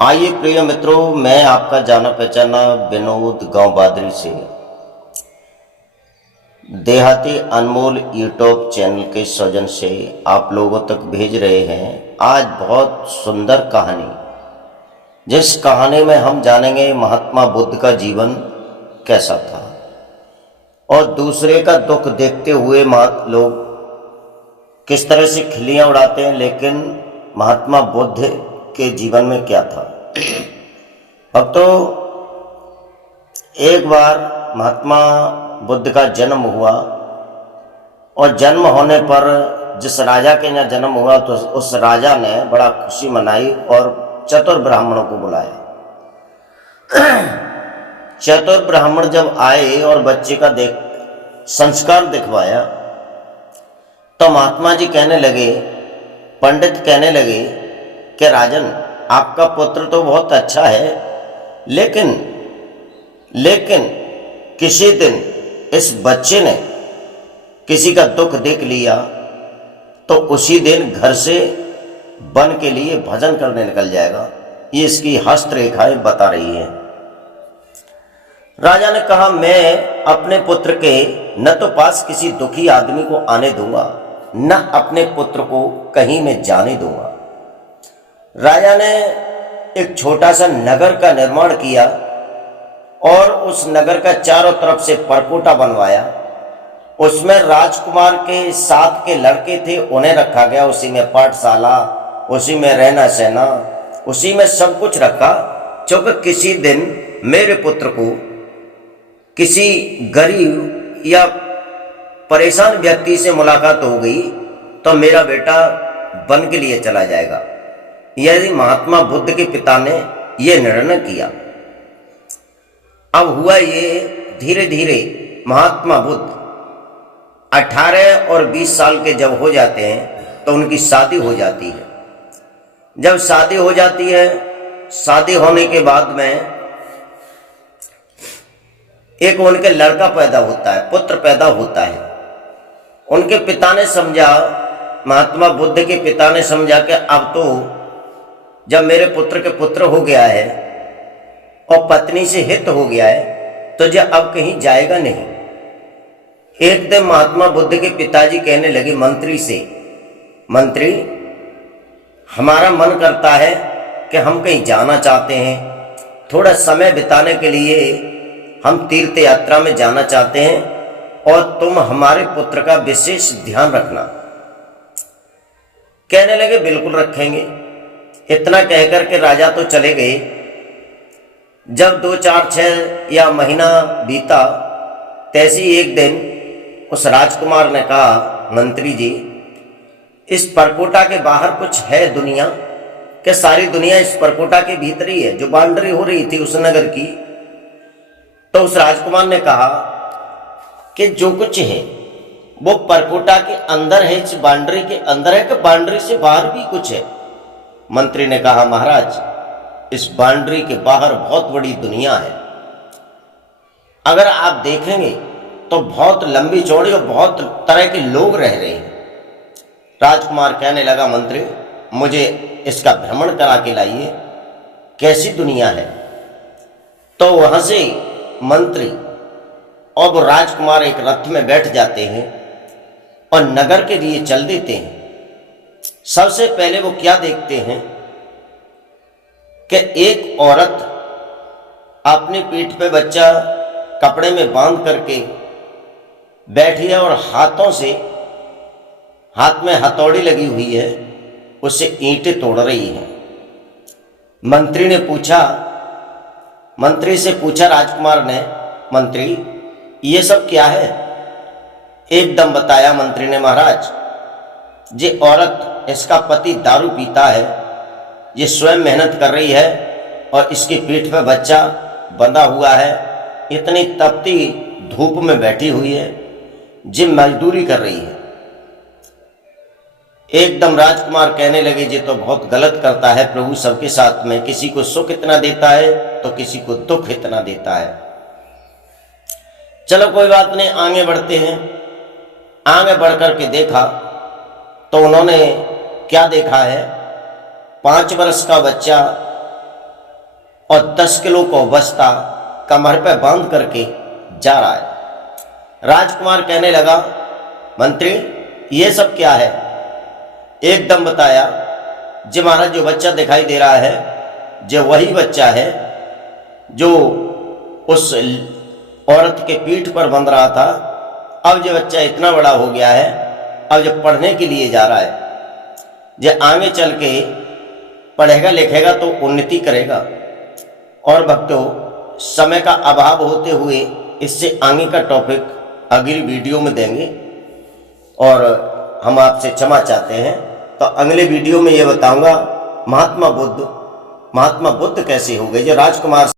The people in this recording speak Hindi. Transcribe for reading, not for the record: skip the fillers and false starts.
आइए प्रिय मित्रों, मैं आपका जाना पहचाना विनोद गांव बादरी से देहाती अनमोल यूट्यूब चैनल के सौजन से आप लोगों तक भेज रहे हैं आज बहुत सुंदर कहानी। जिस कहानी में हम जानेंगे महात्मा बुद्ध का जीवन कैसा था और दूसरे का दुख देखते हुए लोग किस तरह से खिल्लियां उड़ाते हैं, लेकिन महात्मा बुद्ध के जीवन में क्या था। अब तो एक बार महात्मा बुद्ध का जन्म हुआ और जन्म होने पर जिस राजा के यहाँ जन्म हुआ तो उस राजा ने बड़ा खुशी मनाई और चतुर ब्राह्मणों को बुलाया। चतुर ब्राह्मण जब आए और बच्चे का संस्कार दिखवाया तो महात्मा जी कहने लगे, पंडित कहने लगे कि राजन, आपका पुत्र तो बहुत अच्छा है, लेकिन किसी दिन इस बच्चे ने किसी का दुख देख लिया तो उसी दिन घर से वन के लिए भजन करने निकल जाएगा। ये इसकी हस्तरेखाएं बता रही हैं। राजा ने कहा, मैं अपने पुत्र के न तो पास किसी दुखी आदमी को आने दूंगा, न अपने पुत्र को कहीं में जाने दूंगा। राजा ने एक छोटा सा नगर का निर्माण किया और उस नगर का चारों तरफ से परकोटा बनवाया। उसमें राजकुमार के साथ के लड़के थे, उन्हें रखा गया। उसी में पाठशाला, उसी में रहना सहना, उसी में सब कुछ रखा। क्योंकि किसी दिन मेरे पुत्र को किसी गरीब या परेशान व्यक्ति से मुलाकात हो गई तो मेरा बेटा वन के लिए चला जाएगा। यदि महात्मा बुद्ध के पिता ने यह निर्णय किया। अब हुआ ये, धीरे धीरे महात्मा बुद्ध 18 और 20 साल के जब हो जाते हैं तो उनकी शादी हो जाती है। जब शादी हो जाती है, शादी होने के बाद में एक उनके लड़का पैदा होता है, पुत्र पैदा होता है। उनके पिता ने समझा, महात्मा बुद्ध के पिता ने समझा कि अब तो जब मेरे पुत्र के पुत्र हो गया है और पत्नी से हित हो गया है तो जो अब कहीं जाएगा नहीं। एक दिन महात्मा बुद्ध के पिताजी कहने लगे मंत्री से, मंत्री, हमारा मन करता है कि हम कहीं जाना चाहते हैं, थोड़ा समय बिताने के लिए हम तीर्थ यात्रा में जाना चाहते हैं और तुम हमारे पुत्र का विशेष ध्यान रखना। कहने लगे बिल्कुल रखेंगे। इतना कहकर के राजा तो चले गए। जब 2, 4, 6 या महीना बीता, तैसी एक दिन उस राजकुमार ने कहा, मंत्री जी, इस परकोटा के बाहर कुछ है दुनिया? कि सारी दुनिया इस परकोटा के भीतर ही है, जो बाउंड्री हो रही थी उस नगर की। तो उस राजकुमार ने कहा कि जो कुछ है वो परकोटा के अंदर है, इस बाउंड्री के अंदर है, कि बाउंड्री से बाहर भी कुछ है? मंत्री ने कहा, महाराज, इस बाउंड्री के बाहर बहुत बड़ी दुनिया है। अगर आप देखेंगे तो बहुत लंबी चौड़ी और बहुत तरह के लोग रह रहे हैं। राजकुमार कहने लगा, मंत्री, मुझे इसका भ्रमण करा के लाइए, कैसी दुनिया है। तो वहां से मंत्री और वो राजकुमार एक रथ में बैठ जाते हैं और नगर के लिए चल देते हैं। सबसे पहले वो क्या देखते हैं कि एक औरत अपनी पीठ पे बच्चा कपड़े में बांध करके बैठी है और हाथ में हथौड़ी लगी हुई है, उससे ईंटें तोड़ रही है। मंत्री से पूछा राजकुमार ने, मंत्री, ये सब क्या है? एकदम बताया मंत्री ने, महाराज, ये औरत, इसका पति दारू पीता है, ये स्वयं मेहनत कर रही है और इसकी पीठ पे बच्चा बंधा हुआ है, इतनी तपती धूप में बैठी हुई है, ये मजदूरी कर रही है। एकदम राजकुमार कहने लगे, ये तो बहुत गलत करता है प्रभु सबके साथ में, किसी को सुख इतना देता है तो किसी को दुख इतना देता है। चलो कोई बात नहीं, आगे बढ़ते हैं। आगे बढ़ करके देखा तो उन्होंने क्या देखा है, 5 वर्ष का बच्चा और 10 किलो को बस्ता कमर पे बांध करके जा रहा है। राजकुमार कहने लगा, मंत्री ये सब क्या है? एकदम बताया, जी महाराज जो बच्चा दिखाई दे रहा है जो वही बच्चा है जो उस औरत के पीठ पर बंध रहा था। अब जो बच्चा इतना बड़ा हो गया है, अब जब पढ़ने के लिए जा रहा है, जो आगे चल के पढ़ेगा लिखेगा तो उन्नति करेगा। और भक्तों, समय का अभाव होते हुए इससे आगे का टॉपिक अगली वीडियो में देंगे और हम आपसे क्षमा चाहते हैं। तो अगले वीडियो में ये बताऊंगा महात्मा बुद्ध कैसे हो गए। जो राजकुमार